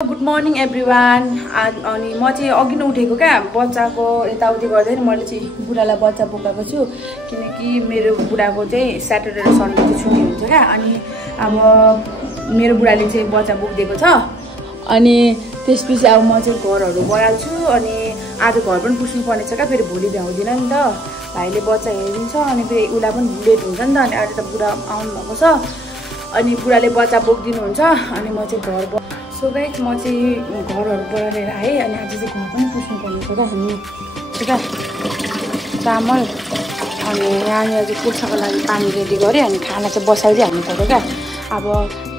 Good morning everyone. अनि म चाहिँ अघि नै उठेको क्या, बच्चाको यताउति गर्दै मैले चाहिँ बुढालाई बच्चा बोकाएको छु, किनकि मेरो बुढाको चाहिँ स्याटरडे र सन्डे चाहिँ छुट्टी हुन्छ क्या। अनि अब मेरो बुढाले चाहिँ बच्चा बोकिदिएको छ। अनि त्यसपछि अब म चाहिँ घरहरू बढाल्छु। अनि आज घर पनि पुस्नु पर्ने छ क्या, फेरि भोलि भ्याउँदिनँ नि त, भाइले बच्चा हेरिदिन्छ। अनि फेरि उसलाई पनि लेट हुन्छ नि त। अनि आज त बुढा आउनु भएको छ, अनि बुढाले बच्चा बोकिदिनुहुन्छ। अनि म चाहिँ घर सो गाइस म चाहिँ घरहरू बढालेर आएँ। अनि आज चाहिँ घर पनि पुस्नु पर्ने छ क्या। हामी क्या चामल अनि यहाँनिर चाहिँ पोछाको लागि पानी रेडी गरेँ। अनि खाना चाहिँ बसाइदिइ हाल्नु पऱ्यो क्या। अब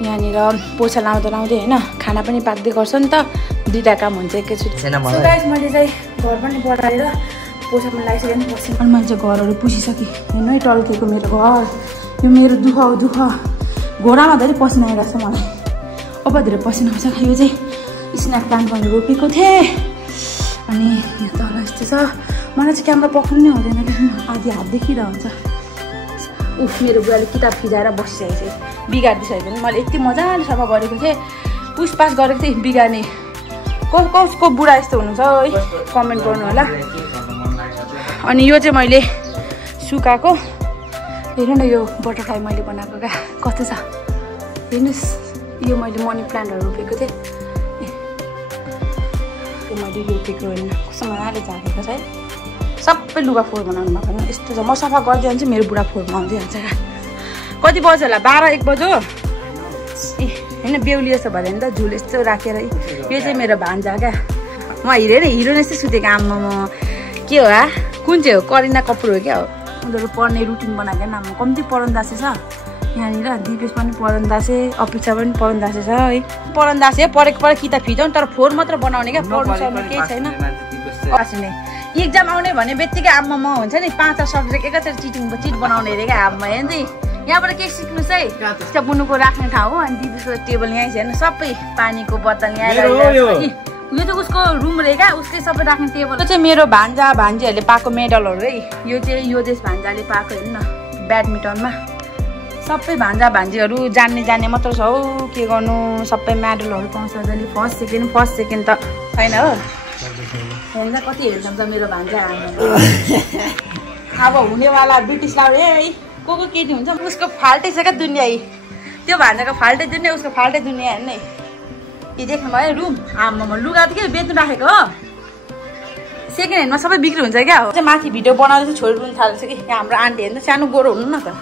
यहाँनिर पोछा लाउँदा लाउँदै होइन खाना पनि पाक्दै गर्छ नि त, दुईवटा काम हुन्छ एकैचोटि। सो गाइस मैले चाहिँ घर पनि बढाएर पोछा पनि लगाइसकेँ नि बसेँ। अनि मैले चाहिँ घरहरू पुसिसकेँ। हेर्नु है टल्केको मेरो घर, यो मेरो दुःख दुःख घोडामा धेरै पसिना आइरहेको छ मलाई। अब धेरै पसिना आउँछ। यो चाहिँ स्न्याक प्लान्ट पनि रोपेको थिएँ। अनि यहाँ तल यस्तो छ। मलाई चाहिँ क्यामेरा पक्रिनु नै हुँदैन क्या, आधी हात देखिरहेको हुन्छ। उफ मेरो बुढाले किताब फिजाएर बसिसकेको थिएँ, बिगारिदिइसकेको थिएँ। मैले यति मजाले सफा गरेको थिएँ, पुसपास गरेको थिएँ, बिगार्ने कसको बुढा यस्तो हुनुहुन्छ है कमेन्ट गर्नु होला। अनि यो चाहिँ मैले सुकाएको, हेर्नु न यो बटरफ्लाई मैले बनाएको क्या, कस्तो छ हेर्नुहोस्। यो मैले मनी प्लान्टहरू रोपेको थिएँ, यो मैले रोपेको होइन, कस्तो मजाले झारेको छ है। सबै लुगा फोहोर बनाउनु भएको होइन, यस्तो छ। म सफा गर्दै जान्छु, मेरो बुढा फोहोर बनाउँदै जान्छ क्या। कति बज्यो होला, 12-1 बज्यो ए होइन, बेहुली जस्तो भयो नि त, झुल यस्तो राखेर। यो चाहिँ मेरो भान्जा क्या, म हिरो नै यस्तो सुतेको। आम्मा म के हो कुन चाहिँ हो, करिना कपुर हो क्या हो। उनीहरू पढ्ने रुटिन बनाएको नाम कम्ती पढन्दासे छ यहाँनिर। दिपेश पनि पढन्दासे, अपेक्षा पनि पढन्दासे छ है। पढन्दासे पढेको किताब फिजाउँ, तर फोहोर मात्र बनाउने क्या, पढ्नु सक्ने केही छैन। आउने इक्जाम आउने भने बित्तिकै आम्मा हुन्छ नि, 5 सब्जेक्ट एकैचोटि चिट बनाउने अरे क्या। आम्मा हेर्नु यहाँबाट केही सिक्नुहोस् है। त्यहाँ बुनुको राख्ने ठाउँ हो। अनि दिपेशको टेबल यहीँ हेर्नु, सबै पानीको बोतल यहाँ। यो चाहिँ उसको रुम रहे क्या, उसकै सबै राख्ने टेबल। यो चाहिँ मेरो भान्जा भान्जीहरूले पाएको मेडलहरू है। यो चाहिँ यो देश भान्जाले पाएको हेर्नु न, ब्याडमिन्टनमा। सबै भान्जा भान्जीहरू जान्ने मात्र छ हौ, के गर्नु, सबै मेडलहरू पाउँछ जसले। फर्स्ट सेकेन्ड त छैन हो। हेर्दा कति हेर्छ मेरो भान्जा। अब हुनेवाला ब्रिटिसलाई है, को केटी हुन्छ उसको फाल्टै छ क्या दुनियाँ। त्यो भान्जाको फाल्टै दुनियाँ, उसको फाल्टै दुनियाँ हेर्ने। यो देख्नु भयो रुम, आम्मा लुगा त के बेच्नु राखेको हो। सेकेन्ड ह्यान्डमा सबै बिक्री हुन्छ क्या हो। माथि भिडियो बनाउँदै छोडिदिनु थाल्छ कि हाम्रो आन्टी हेर्नु, सानो गोरो हुनु न त,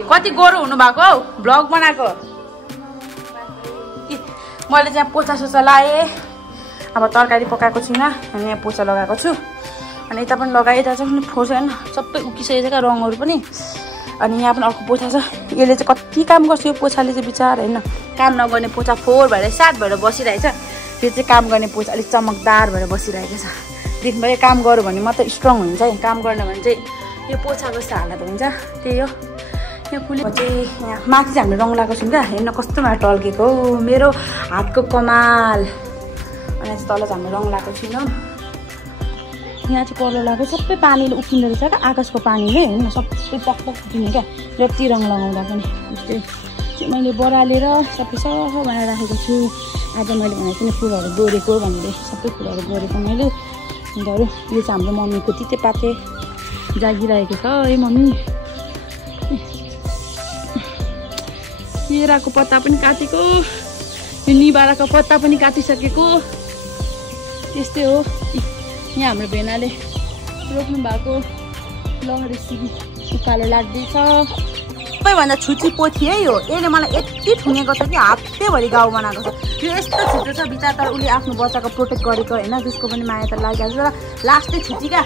कति गोरो हुनु भएको हौ भ्लग बनाएको। मैले चाहिँ पोचा सोचा लगाएँ, अब तरकारी पकाएको छुइनँ। अनि यहाँ पोचा लगाएको छु। अनि यता पनि लगाएँ, यता चाहिँ फोहोर होइन, सबै उकिसकेको छ क्या रङहरू पनि। अनि यहाँ पनि अर्को पोछा छ। यसले चाहिँ कति काम गर्छ यो पोछाले चाहिँ, बिचार होइन। काम नगर्ने पोछा फोहोर भएर सात भएर बसिरहेछ। यो चाहिँ काम गर्ने पोछा अलिक चमकदार भएर बसिरहेको छ। देख्नुभयो, काम गऱ्यो भने मात्रै स्ट्रङ हुन्छ है। काम गर्ने भने चाहिँ यो पोछा जस्तो हालत हुन्छ, त्यही हो। यहाँ फुली चाहिँ यहाँ माथि चाहिँ हामीले रङ लगाएको छौँ क्या। हेर्न कस्तो मलाई टल्केको हो, मेरो हातको कमाल। अनि तल चाहिँ हामीले रङ लगाएको छैनौँ। यहाँ चाहिँ कलर लगाएको, सबै पानीले उकिँदो रहेछ क्या, आकाशको पानीले हेर्नु सबै पक उकिने क्या, जति रङ लगाउँदा पनि। त्यस्तै मैले बढालेर सबै सफा बनाएर राखेको छु। आज मैले भनेको थिएँ नि फुलहरू गोडेको भनेर, सबै फुलहरू गोडेको मैले। अन्त अरू यो चाहिँ हाम्रो मम्मीको तितेपाते जागिरहेको छ है मम्मी। केराको पत्ता पनि काटेको, यो निबाराको पत्ता पनि काटिसकेको। त्यस्तै हो। यहाँ हाम्रो भेनाले रोप्नु भएको लहरी सिमी उकालो लाग्दैछ। सबैभन्दा छुची पोथी है यो। यसले मलाई यति ठुङ्गेको छ कि हातैभरि गाउँ बनाएको छ। यो यस्तो छुट्टो छ बिचार, तर उसले आफ्नो बच्चाको प्रोटेक्ट गरेको होइन, त्यसको पनि माया त लागिहाल्छ। तर लास्टै छुट्टी क्या,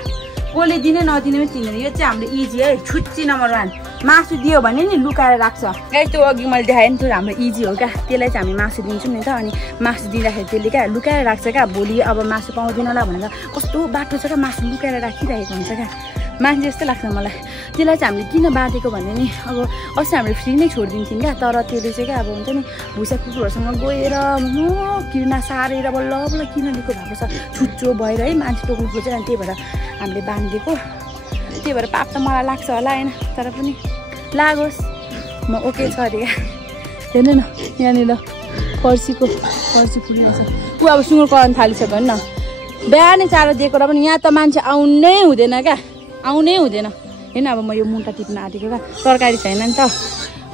कसले दिने नदिने पनि चिन्दैन। यो चाहिँ हाम्रो इजी है, छुच्ची नम्बर 1। मासु दियो भने नि लुकाएर राख्छ। गाई त्यो अघि मैले देखाएँ नि, त्यो हाम्रो इजी हो क्या। त्यसलाई चाहिँ हामी मासु दिन्छौँ नि त। अनि मासु दिँदाखेरि त्यसले क्या लुकाएर राख्छ क्या। भोलि अब मासु पाउँदैन होला भनेर कस्तो बाटो छ क्या, मासु लुकाएर राखिरहेको हुन्छ क्या। मान्छे जस्तो लाग्छ मलाई। त्यसलाई चाहिँ हामीले किन बाँटेको भने नि, अब अस्ति हामीले फ्री नै छोडिदिन्थ्यौँ क्या। तर त्यसले चाहिँ क्या अब हुन्छ नि, भुसा कुकुरहरूसँग गएर किर्ना सारेर बल्ल बल्ल किन लिएको भएको छ, छुच्चो भएर है, मान्छे टोक्नु खोजेर। अनि त्यही भएर हामीले बाँधिदिएको। त्यही भएर पाप त मलाई लाग्छ होला होइन, तर पनि लागोस्, म ओके छ अरे क्या। हेर्नु न यहाँनिर पर्सी फुलिरहेछ ऊ अब सुँगुर कराउन थालिसक्यो नि न बिहानै चारो दिएको र पनि यहाँ त मान्छे आउनै हुँदैन क्या आउनै हुँदैन होइन अब म यो मुन्टा टिप्न आँटेको क्या तरकारी छैन नि त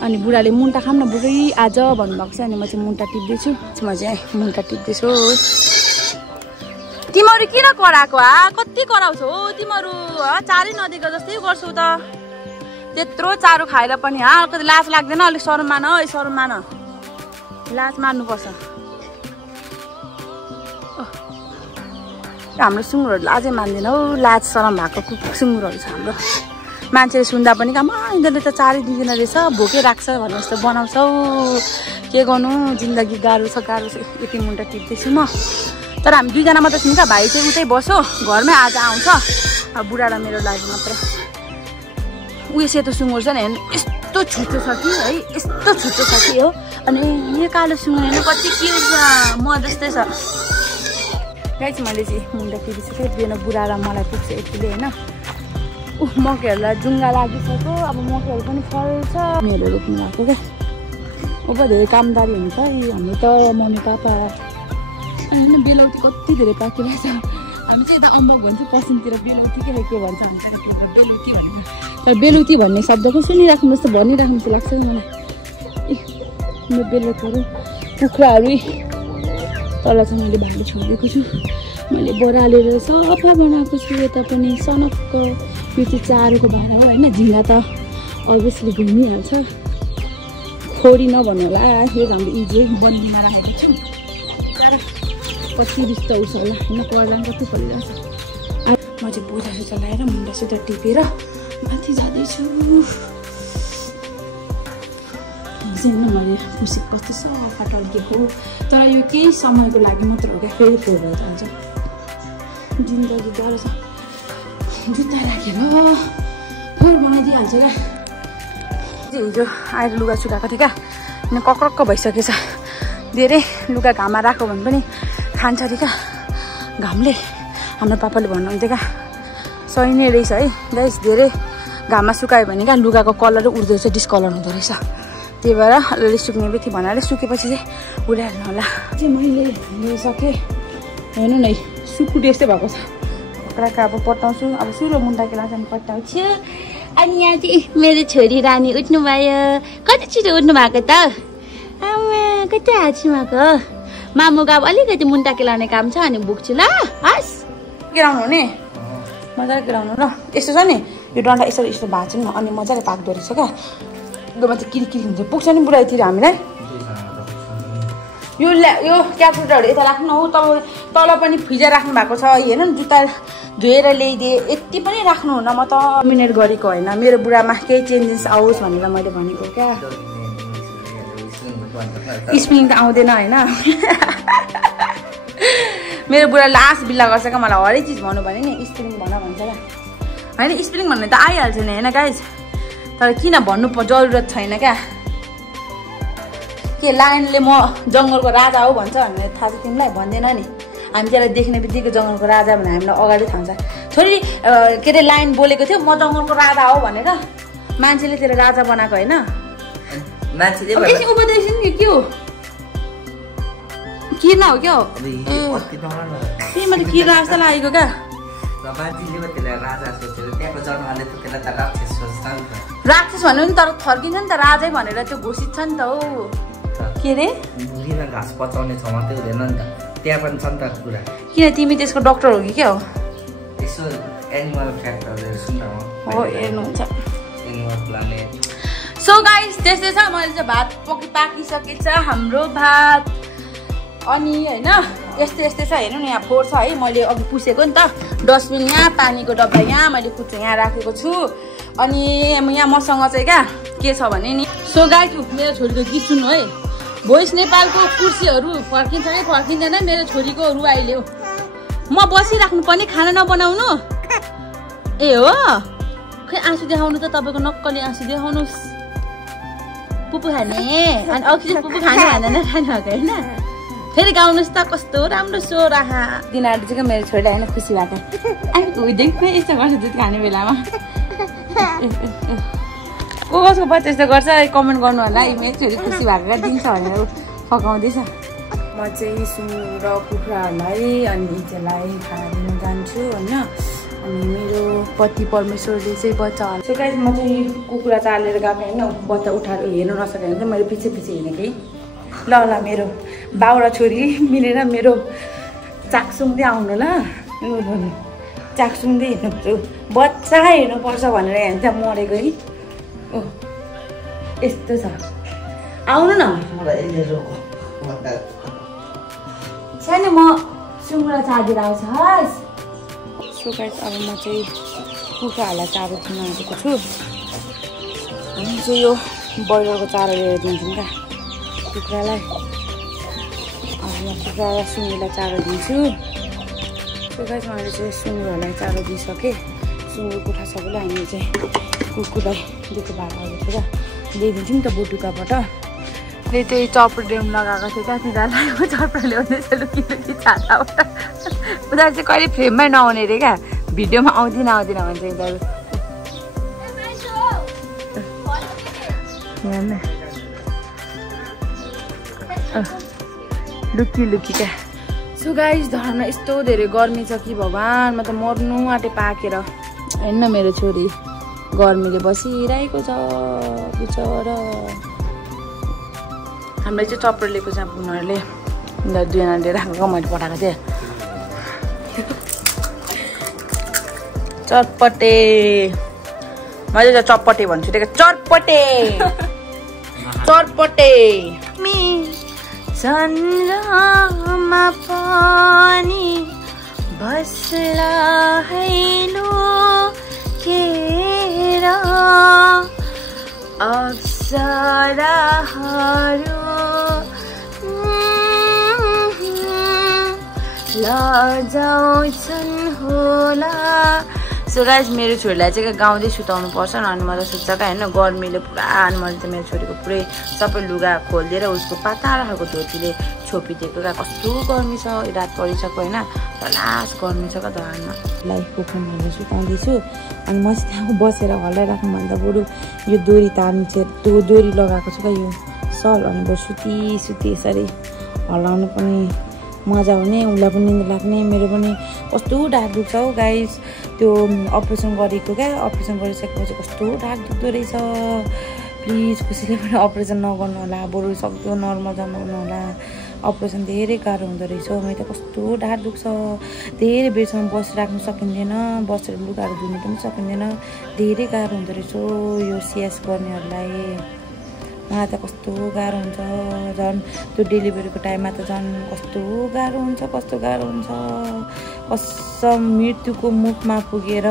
अनि बुढाले मुन्टा खाऊँ न बुढी आज भन्नुभएको छ अनि म चाहिँ मुन्टा टिप्दैछु म चाहिँ मुन्टा टिप्दैछु तिमीहरू किन कराएको कति कराउँछौ हो तिमीहरू चारै नदिएको जस्तै गर्छौ त त्यत्रो चारो खाएर पनि अलिकति लाज लाग्दैन अलिक शरम मान शरम मान लाज मार्नुपर्छ हाम्रो सुँगुरहरू लाजै मान्दैन हौ लाज शरम भएको सुँगुरहरू छ हाम्रो मान्छेले सुन्दा पनि कहाँ यिनीहरूले त चारै दिँदैन रहेछ भोकै राख्छ भन्ने जस्तो बनाउँछौ के गर्नु जिन्दगी गाह्रो छ यति मुन्टा टिप्दैछु म तर हामी दुईजना मात्र छौँ क्या भाइ चाहिँ उतै बस्यो घरमै आज आउँछ अब बुढा र मेरो लागि मात्र उयो सेतो सुँगुर छ नि हेर्नु यस्तो छुट्टो छ कि है यस्तो छुट्टो छ कि हो अनि यो कालो सुँगुर हेर्नु कति क्युट छ म जस्तै छ गाइस मैले चाहिँ मुन्टा टिपिसकेँ बिहान बुढा र मलाई पुग्छ यतिले होइन मकैहरूलाई जुङ्गा लागिसक्यो अब मकैहरू पनि फल्छ मेरो रोप्नु भएको क्या अब धेरै कामदारी हुन्छ हाम्रो त मम्मी पापा होइन बेलौती कति धेरै पाकिरहेछ हामी चाहिँ यता अम्बक भन्छौँ पश्चिमतिर बेलौती के भन्छ हामी बेलौती भन्छ तर बेलौती भन्ने शब्दको सुनिराख्नु जस्तो भनिराख्नु जस्तो लाग्छ मलाई म बेलौतीहरू कुखुराहरू तल चाहिँ मैले भाँडा छोडिदिएको छु मैले बरालेर सफा बनाएको छु यता पनि सनक्क यो चाहिँ चारोको भाँडा हो होइन झिङ्गा त अभियसली घुमिहाल्छ खोरी नभन्नु होला यो हाम्रो इजी बन्दिमा राखेको छु कति रुष्ट उस होला होइन पर्लाम कति परिरहेछ म चाहिँ बोझा सुझा लगाएर मुन्टा सुधा टिपेर माथि जाँदैछु मैले खुसी कस्तो सफा टल्केको तर यो केही समयको लागि मात्र हो क्या फेरि भएर जान्छ जिन्दगी गाह्रो छ जुत्ता राखेर फोहोर बनाइदिइहाल्छ क्या हिजो आएर लुगा सुकाएको थियो क्या अनि कक्रक्क भइसकेछ धेरै लुगा घाममा राख्यो भने पनि खान्छ अरे क्या घामले हाम्रो पापाले भन्नुहुन्थ्यो क्या सही नै रहेछ है गाइस धेरै घाममा सुकायो भने क्या लुगाको कलर उड्दो रहेछ डिस्कलर हुँदो रहेछ त्यही भएर अलिअलि सुक्ने बित्ति भनेर सुकेपछि चाहिँ उडाइहाल्नु होला चाहिँ मैले लिइसकेँ हेर्नु न सुकुटी यस्तै भएको छ कक्राका अब पट्टाउँछु अब सुरो मुन्टाको लागि पट्टाउँछु अनि यहाँ चाहिँ मेरो छोरी रानी उठ्नु भयो कति छिटो उठ्नु भएको त आमा कति हाच्नु भएको मामुको अब अलिकति मुन्टा केलाउने काम छ अनि बुक्छु ल हस् केलाउनु हुने मजाले केलाउनु ल यस्तो छ नि यो डन्डा यसरी यस्तो भाँच्नु न अनि मजाले पाक्दो रहेछ क्या एकदम चाहिँ किरिकिरी हुन्छ पुग्छ नि बुढाइतिर हामीलाई यो क्यापुटरहरू यता राख्नु हौ तल पनि फ्रिजर राख्नु भएको छ हेर्नु न जुत्ता धोएर ल्याइदिए यति पनि राख्नुहुन्न म त मिनेट गरेको होइन मेरो बुढामा केही चेन्जेस आओस् भनेर मैले भनेको क्या स्पिलिङ त आउँदैन होइन मेरो बुढा लास्ट बिल्ला गर्छ क्या मलाई हरेक चिज भन्नु भने नि स्पिलिङ भन भन्छ क्या होइन स्पिलिङ भन्नु त आइहाल्छ नि होइन गाइज तर किन भन्नु जरुरत छैन क्या के लायनले म जङ्गलको राजा हो भन्छ भन्ने थाहा छ तिमीलाई भन्दैन नि हामी त्यसलाई देख्ने बित्तिकै जङ्गलको राजा भने हामीलाई अगाडि थाहा हुन्छ छोरी के अरे लाइन बोलेको थियो म जङ्गलको राजा हो भनेर मान्छेले त्यसलाई राजा बनाएको होइन उपदेश नि के हो किर्ना हो क्या हो मैले किर्ना जस्तो लागेको क्या राक्षस भन्नु नि तर थर्किन्छ नि त राजै भनेर त्यो घोषित छ नि त हो के अरे घाँस पचाउने छ मात्रै हुँदैन नि त त्यहाँ पनि छ नि त कुरा किन तिमी त्यसको डक्टर हो कि क्या हो यसो एनिमल फ्याक्टरहरू सुन्न हो हेर्नुहुन्छ एनिमल प्लानेट सो गाइस त्यस्तै छ मैले चाहिँ भात पाकिसकेछ हाम्रो भात अनि होइन यस्तै यस्तै छ हेर्नु न यहाँ फोहोर छ है मैले अघि पुसेको नि त डस्टबिन यहाँ पानीको डब्बा यहाँ मैले कुच्चो यहाँ राखेको छु अनि यहाँ मसँग चाहिँ क्या के छ भने नि सो गाइस मेरो छोरीको गीत सुन्नु है भोइस नेपालको कुर्सीहरू फर्किन्छ कि फर्किँदैन मेरो छोरीको रुवाइले हो म बसिराख्नु पर्ने खाना नबनाउनु ए हो खै आँसु देखाउनु त तपाईँको नक्कली आँसु देखाउनुहोस् पुपु खाने अनि अक्सिजन पुपु खाने खाँदैन खानु भएको होइन फेरि गाउनुहोस् त कस्तो राम्रो स्वर आहा दिनाहरू चाहिँ मेरो छोरीलाई होइन खुसी भएको अनि देख्नु यस्तो गर्छ दुध खाने बेलामा को कसको बच्चा यस्तो गर्छ कमेन्ट गर्नु होला मेरो छोरी खुसी भएको दिन्छ भनेर फकाउँदैछ म चाहिँ सुँगुर र कुखुराहरूलाई अनि इजेलाई खाना दिन जान्छु होइन। अनि मेरो पति परमेश्वरले चाहिँ बच्चा सो गाइस म चाहिँ कुखुरा चालेर गएको होइन, बच्चा उठाएर हेर्नु नसकेँ भने चाहिँ मैले पछि हिँडेँ कि ल मेरो बाउ र छोरी मिलेर मेरो चाकसुङदै आउनु ल चाकसुङदै हेर्नुपर्छ, बच्चा हेर्नुपर्छ भनेर हेर्नु चाहिँ मरेको है। ओ यस्तो छ, आउनु न सानो, म सुँगुरा चाँदेर आउँछ हस्। सो गाइस अब म चाहिँ कुखुराहरूलाई चारो दिन आएको छु। हामी चाहिँ यो ब्रोइलरको चारो लिएर दिन्छौँ क्या कुखुरालाई। अब म कुखुरा र सुँगुरलाई चारो दिन्छु। सो गाइस मैले चाहिँ सुँगुरहरूलाई चारो दिइसकेँ। सुँगुर कुखुरा सबैलाई हामी चाहिँ कुकुरलाई दिएको भाडाहरू छु क्या, ल्याइदिन्छु नि त बोटुकाबाट। ले त्यही चप्पल ड्याम लगाएको थियो क्या, तिनीहरूलाई चप्पल ल्याउँदैछ लुकी छाताबाट। उनीहरू चाहिँ कहिले फ्रेममै नआउने अरे क्या, भिडियोमा आउँदिन भन्छ यिनीहरू। लुकी क्या। सो गाइस धरमा यस्तो धेरै गर्मी छ कि भगवान्, म त मर्नु आँटे पाकेर। हेर्न मेरो छोरी गर्मीले बसिरहेको छ बिचरा। हामीलाई चाहिँ चप्पल लिएको छ उनीहरूले, दुईजनाले राखेको मैले पठाएको थिएँ। चटपटे मैले चाहिँ चटपटे भन्छु, चटपटे चटपटे। चन्द्रमा पनि बस्ला हैलो केर अप्सराहरू लजाउँछन् होला। सो गाइस मेरो छोरीलाई चाहिँ गाउँदै सुताउनु पर्छ अनि म त सुत्छ क्या होइन, गर्मीले पुरा। अनि मैले चाहिँ मेरो छोरीको पुरै सबै लुगा खोलिदिएर उसको पातला खालको धोतीले छोपिदिएको क्या। कस्तो गर्मी छ, रात परिसक्यो होइन, लास्ट गर्मी छ क्या धरमा। लाइफ कुखुराहरूलाई सुताउँदैछु अनि म चाहिँ त्यहाँ बसेर हल्लाइराख्नुभन्दा बरु यो डोरी तार्नु चाहिँ डोरी लगाएको छु क्या यो सल। अनि बरु सुती यसरी हल्लाउनु पनि मजा आउने, उसलाई पनि निन्द लाग्ने, मेरो पनि कस्तो ढाड दुख्छ हौ गाइस। त्यो अपरेसन गरेको क्या, अपरेसन गरिसकेपछि कस्तो ढाड दुख्दो रहेछ। प्लिज कसैले पनि अपरेसन नगर्नु होला, बरु सक्दो नर्मल जमाउनु होला। अपरेसन धेरै गाह्रो हुँदो रहेछ। मैले त कस्तो ढाड दुख्छ, धेरै बेरसम्म बसिराख्नु सकिँदैन, बसेर लुगाहरू धुनु पनि सकिँदैन, धेरै गाह्रो हुँदो रहेछ यो सिएस गर्नेहरूलाई। मलाई त कस्तो गाह्रो हुन्छ, झन् त्यो डेलिभरीको टाइममा त झन् कस्तो गाह्रो हुन्छ। कसम मृत्युको मुखमा पुगेर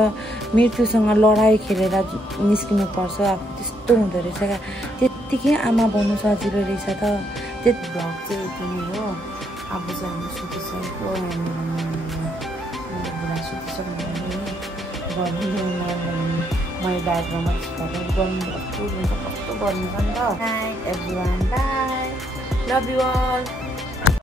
मृत्युसँग लडाइँ खेलेर निस्किनुपर्छ, आफू त्यस्तो हुँदो रहेछ क्या। त्यत्तिकै आमा बन्नु सजिलो रहेछ त। त्यति भ्लग चाहिँ यति नै हो। अब चाहिँ हाम्रो सुतिसकेको, मेरो बुढा सुतिसक्नु गर्नु मैले डायग्राममा गर्नु कस्तो गर्नु छ नि त। Everyone bye, love you all.